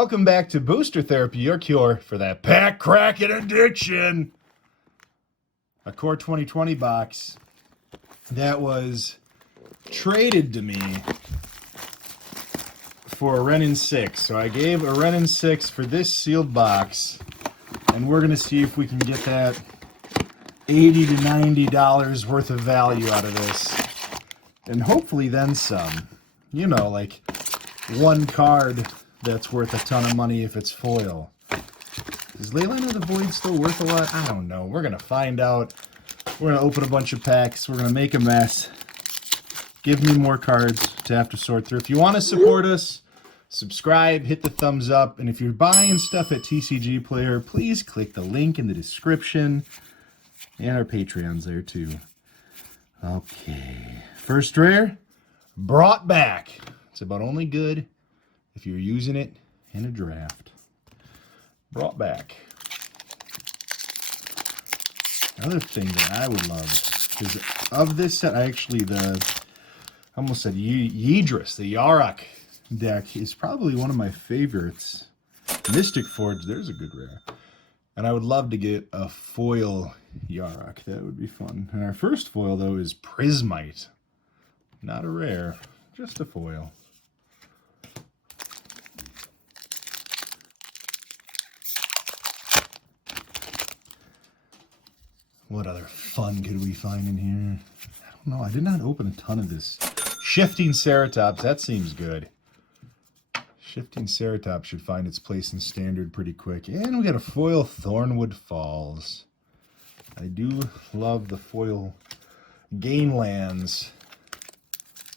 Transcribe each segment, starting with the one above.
Welcome back to Booster Therapy, your cure for that pack cracking addiction. A Core 2020 box that was traded to me for a Renin 6. So I gave a Renin 6 for this sealed box, and we're going to see if we can get that $80 to $90 worth of value out of this. And hopefully then some. You know, like one card that's worth a ton of money if it's foil. Is Leyline of the Void still worth a lot? I don't know. We're going to find out. We're going to open a bunch of packs. We're going to make a mess. Give me more cards to have to sort through. If you want to support us, subscribe, hit the thumbs up. And if you're buying stuff at TCG Player, please click the link in the description. And our Patreon's there too. Okay. First rare, brought back. It's about only good if you're using it in a draft. Brought back. Another thing that I would love is of this set, I almost said Yidris, the Yarok deck is probably one of my favorites. Mystic Forge, there's a good rare. And I would love to get a foil Yarok. That would be fun. And our first foil, though, is Prismite. Not a rare, just a foil. What other fun could we find in here? I don't know. I did not open a ton of this. Shifting Ceratops. That seems good. Shifting Ceratops should find its place in Standard pretty quick. And we got a foil Thornwood Falls. I do love the foil gain lands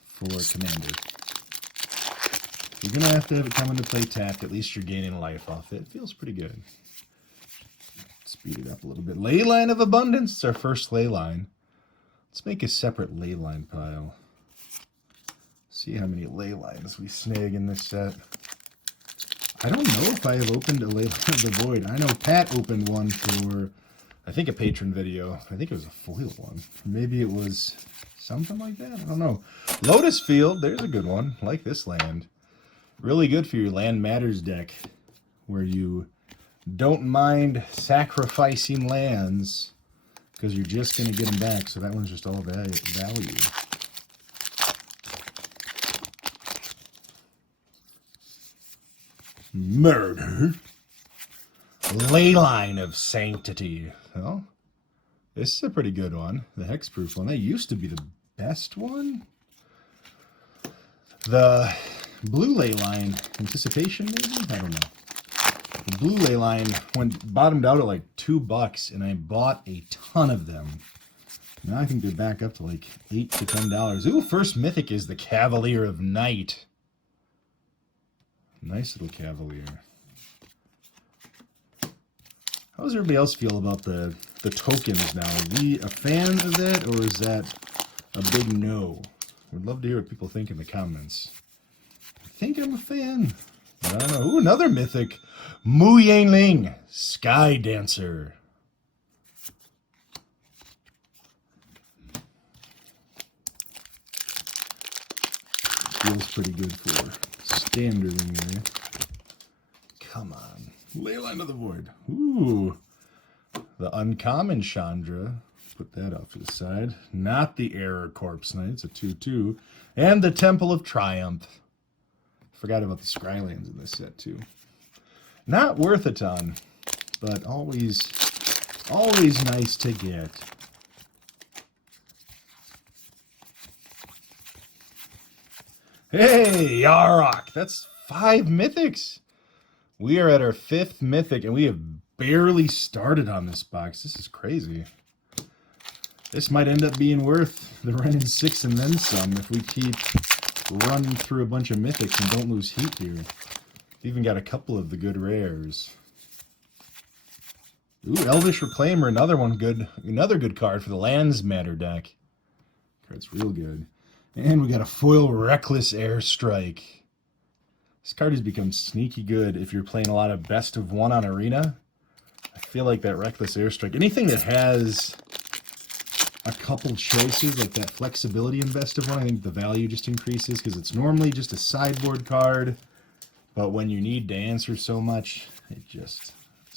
for Commander. You're going to have it come into play tapped. At least you're gaining life off it. It feels pretty good. Speed it up a little bit. Leyline of Abundance. It's our first Leyline. Let's make a separate Leyline pile. See how many Leylines we snag in this set. I don't know if I have opened a Leyline of the Void. I know Pat opened one for, I think, a patron video. I think it was a foil one. Or maybe it was something like that. I don't know. Lotus Field. There's a good one. I like this land. Really good for your Land Matters deck, where you don't mind sacrificing lands because you're just going to get them back. So that one's just all value. Murder. Leyline of Sanctity. Well, this is a pretty good one. The hexproof one. That used to be the best one. The blue Leyline Anticipation, maybe? I don't know. The blue Leyline went bottomed out at like $2, and I bought a ton of them. Now I think they're back up to like $8 to $10. Ooh, first mythic is the Cavalier of Night. Nice little Cavalier. How does everybody else feel about the tokens now? Are we a fan of that, or is that a big no? Would love to hear what people think in the comments. I think I'm a fan. I don't know. Ooh, another mythic. Mu Yanling, Sky Dancer. Feels pretty good for Standard anyway. Come on. Leyline of the Void. Ooh. The uncommon Chandra. Put that off to the side. Not the Error Corpse Knight. It's a 2/2. And the Temple of Triumph. Forgot about the Scrylands in this set too. Not worth a ton, but always nice to get. Hey, Yarok! That's 5 mythics! We are at our 5th mythic, and we have barely started on this box. This is crazy. This might end up being worth the Renin 6 and then some if we keep running through a bunch of mythics and don't lose heat here. We've even got a couple of the good rares. Ooh, Elvish Reclaimer, another good card for the Lands Matter deck. Card's real good. And we got a foil Reckless Airstrike. This card has become sneaky good if you're playing a lot of best of one on Arena. I feel like that Reckless Airstrike, anything that has a couple choices, like that flexibility in best of one, I think the value just increases because it's normally just a sideboard card. But when you need to answer so much, it's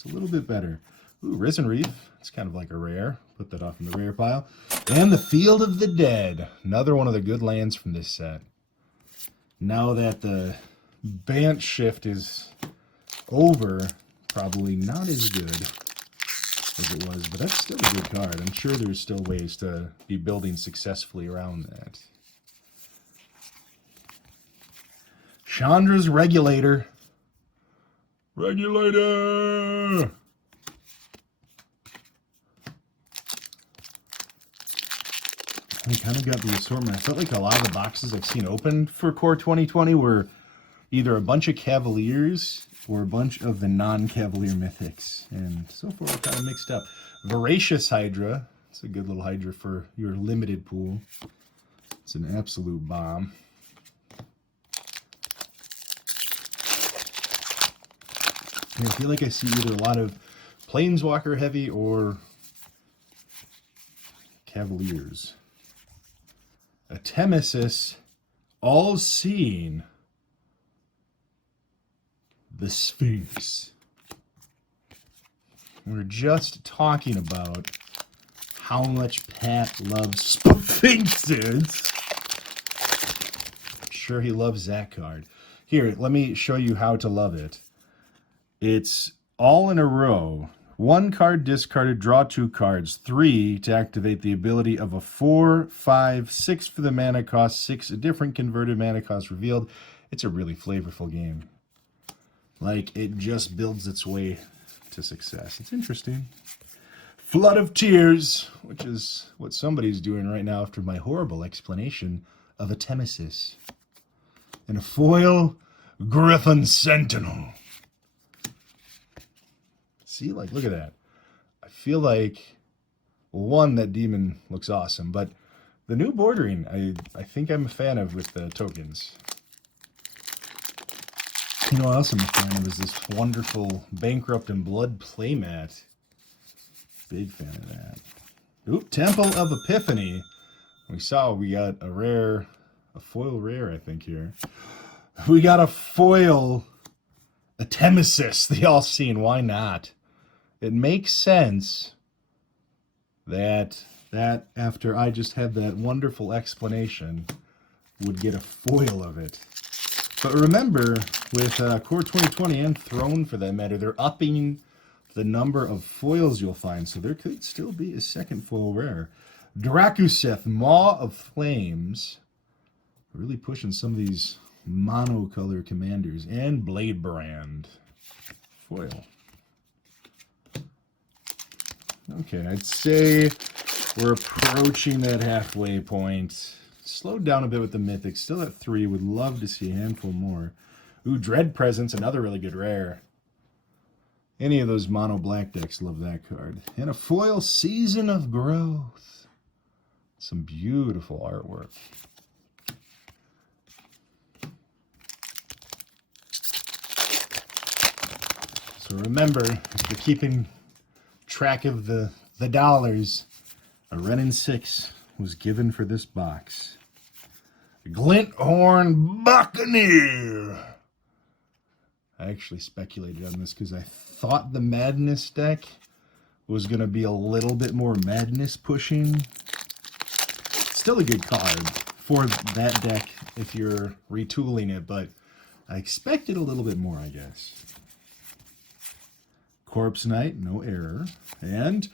a little bit better. Ooh, Risen Reef. It's kind of like a rare. Put that off in the rare pile. And the Field of the Dead. Another one of the good lands from this set. Now that the Bant shift is over, probably not as good as it was, but that's still a good card. I'm sure there's still ways to be building successfully around that. Chandra's Regulator. Regulator! We kind of got the assortment. I felt like a lot of the boxes I've seen open for Core 2020 were either a bunch of Cavaliers or a bunch of the non-Cavalier Mythics. And so far we're kind of mixed up. Voracious Hydra. It's a good little Hydra for your limited pool. It's an absolute bomb. And I feel like I see either a lot of Planeswalker heavy or Cavaliers. A Temesis, all-seeing, the Sphinx. We're just talking about how much Pat loves Sphinxes. I'm sure he loves that card. Here, let me show you how to love it. It's all in a row. 1 card discarded, draw 2 cards. 3 to activate the ability of a 4, 5, 6 for the mana cost, 6 a different converted mana cost revealed. It's a really flavorful game. Like, it just builds its way to success. It's interesting. Flood of Tears, which is what somebody's doing right now after my horrible explanation of a Temesis. And a foil Griffin Sentinel. See, like, look at that. I feel like, well, one, that demon looks awesome, but the new bordering, I think I'm a fan of with the tokens. You know what else I'm a fan of is this wonderful Bankrupt and Blood playmat. Big fan of that. Oop, Temple of Epiphany. We saw we got a rare, a foil rare, I think, here. We got a foil, a Temesis, the All-Seeing. Why not? It makes sense that after I just had that wonderful explanation, would get a foil of it. But remember, with Core 2020 and Throne for that matter, they're upping the number of foils you'll find, so there could still be a second foil rare. Drakuseth, Maw of Flames, really pushing some of these monocolor commanders, and Blade Brand, foil. Okay, I'd say we're approaching that halfway point. Slowed down a bit with the Mythics. Still at 3. Would love to see a handful more. Ooh, Dread Presence, another really good rare. Any of those mono black decks love that card. And a foil Season of Growth. Some beautiful artwork. So remember, if you're keeping track of the dollars, a Renin 6 was given for this box. Glinthorn Buccaneer. I actually speculated on this because I thought the Madness deck was going to be a little bit more Madness pushing. Still a good card for that deck if you're retooling it, but I expected a little bit more, I guess. Corpse Knight, no error. And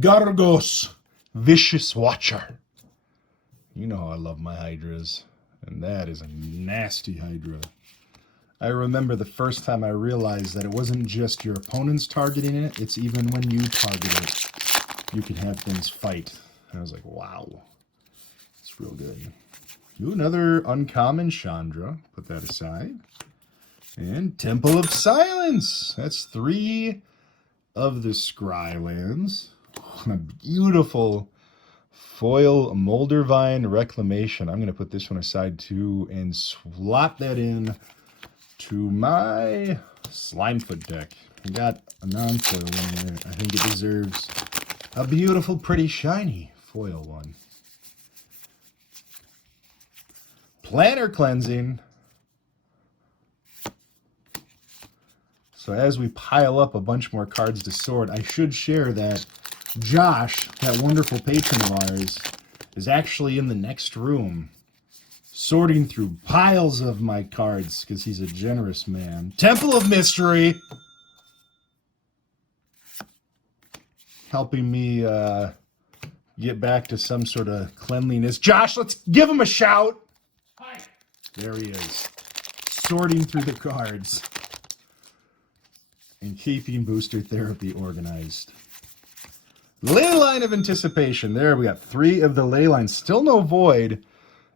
Gargos, Vicious Watcher. You know how I love my Hydras. And that is a nasty Hydra. I remember the first time I realized that it wasn't just your opponents targeting it, it's even when you target it, you can have things fight. And I was like, wow. It's real good. Ooh, another uncommon Chandra. Put that aside. And Temple of Silence. That's 3 of the Scrylands. A beautiful foil Moldervine Reclamation. I'm going to put this one aside too and slot that in to my Slimefoot deck. I got a non-foil one there. I think it deserves a beautiful, pretty, shiny foil one. Planner Cleansing. So as we pile up a bunch more cards to sort, I should share that Josh, that wonderful patron of ours, is actually in the next room, sorting through piles of my cards, because he's a generous man. Temple of Mystery! Helping me get back to some sort of cleanliness. Josh, let's give him a shout! Hi! There he is. Sorting through the cards. And keeping Booster Therapy organized. Ley Line of Anticipation. There, we got 3 of the ley lines. Still no void.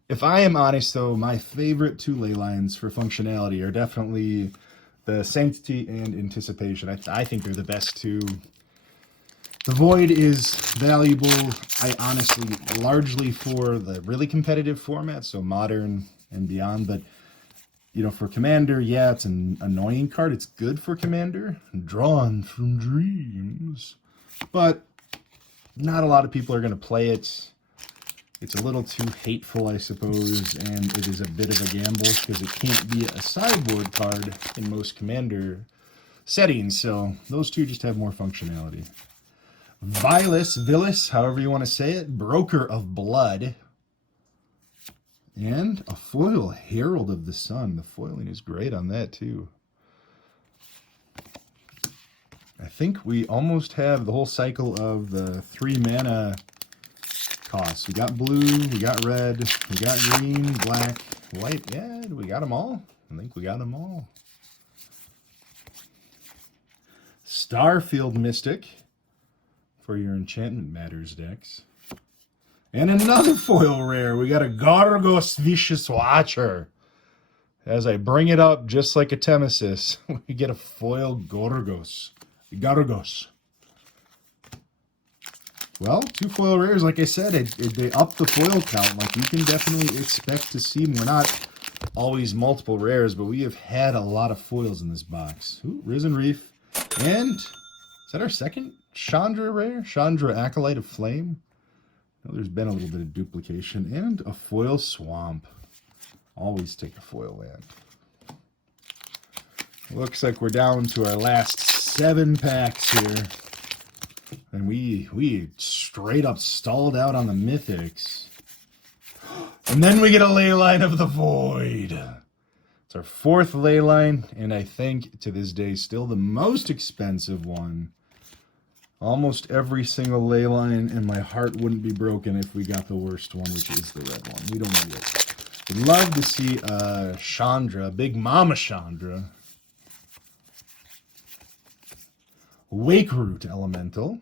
If I am honest, though, my favorite 2 ley lines for functionality are definitely the Sanctity and Anticipation. I think they're the best 2. The void is valuable, I honestly, largely for the really competitive format, so Modern and beyond, but you know, for Commander, yeah, it's an annoying card. It's good for Commander. Drawn from Dreams. But not a lot of people are going to play it. It's a little too hateful, I suppose, and it is a bit of a gamble because it can't be a sideboard card in most Commander settings. So those 2 just have more functionality. Vilis, however you want to say it. Broker of Blood. And a foil Herald of the Sun. The foiling is great on that, too. I think we almost have the whole cycle of the 3 mana costs. We got blue, we got red, we got green, black, white. Yeah, we got them all. I think we got them all. Starfield Mystic for your Enchantment Matters decks. And another foil rare. We got a Gargos Vicious Watcher. As I bring it up, just like a Temesis, we get a foil Gargos. Well, 2 foil rares, like I said, they up the foil count. Like, you can definitely expect to see more. Not always multiple rares, but we have had a lot of foils in this box. Ooh, Risen Reef. And, is that our second Chandra rare? Chandra Acolyte of Flame. There's been a little bit of duplication. And a foil Swamp. Always take a foil land. Looks like we're down to our last 7 packs here. And we straight up stalled out on the Mythics. And then we get a Ley Line of the Void. It's our 4th Ley Line, and I think to this day still the most expensive one. Almost every single ley line, and my heart wouldn't be broken if we got the worst one, which is the red one. We don't need it. Would love to see Chandra, Big Mama Chandra. Wake Root Elemental.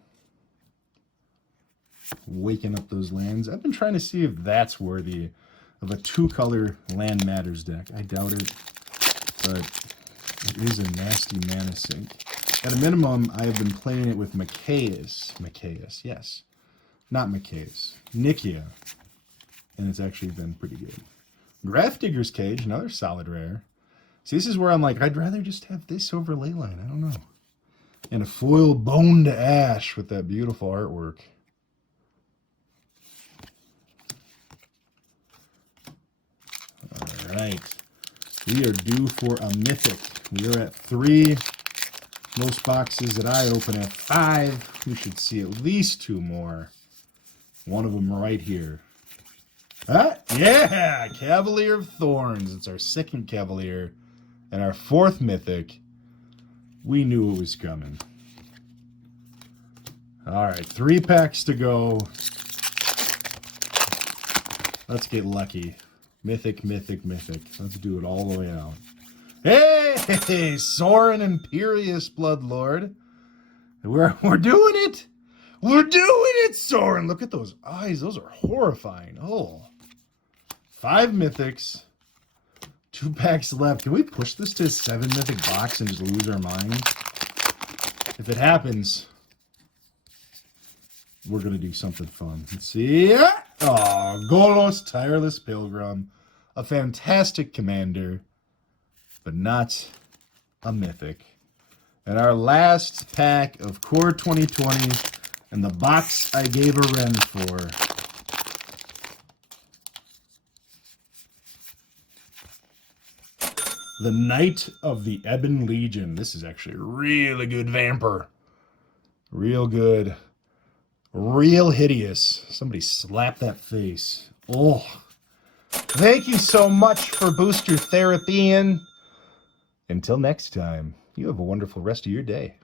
Waking up those lands. I've been trying to see if that's worthy of a 2-color Land Matters deck. I doubt it, but it is a nasty mana sink. At a minimum, I have been playing it with Mikaeus, yes. Not Mikaeus. Nikia. And it's actually been pretty good. Gravedigger's Cage, another solid rare. See, this is where I'm like, I'd rather just have this over Leyline. I don't know. And a foil Bone to Ash with that beautiful artwork. All right. We are due for a Mythic. We are at 3. Most boxes that I open at 5. We should see at least 2 more. One of them right here. Yeah! Cavalier of Thorns. It's our 2nd Cavalier. And our 4th Mythic. We knew it was coming. Alright, 3 packs to go. Let's get lucky. Mythic, Mythic, Mythic. Let's do it all the way out. Hey, Sorin Imperious Bloodlord. We're doing it. We're doing it, Sorin. Look at those eyes. Those are horrifying. Oh. 5 Mythics. 2 packs left. Can we push this to a 7 Mythic box and just lose our mind? If it happens, we're going to do something fun. Let's see. Oh, Golos Tireless Pilgrim. A fantastic commander, but not a Mythic. And our last pack of Core 2020, and the box I gave a Ren for. The Knight of the Ebon Legion. This is actually a really good Vamper. Real good. Real hideous. Somebody slap that face. Oh. Thank you so much for Booster Therapy. Until next time, you have a wonderful rest of your day.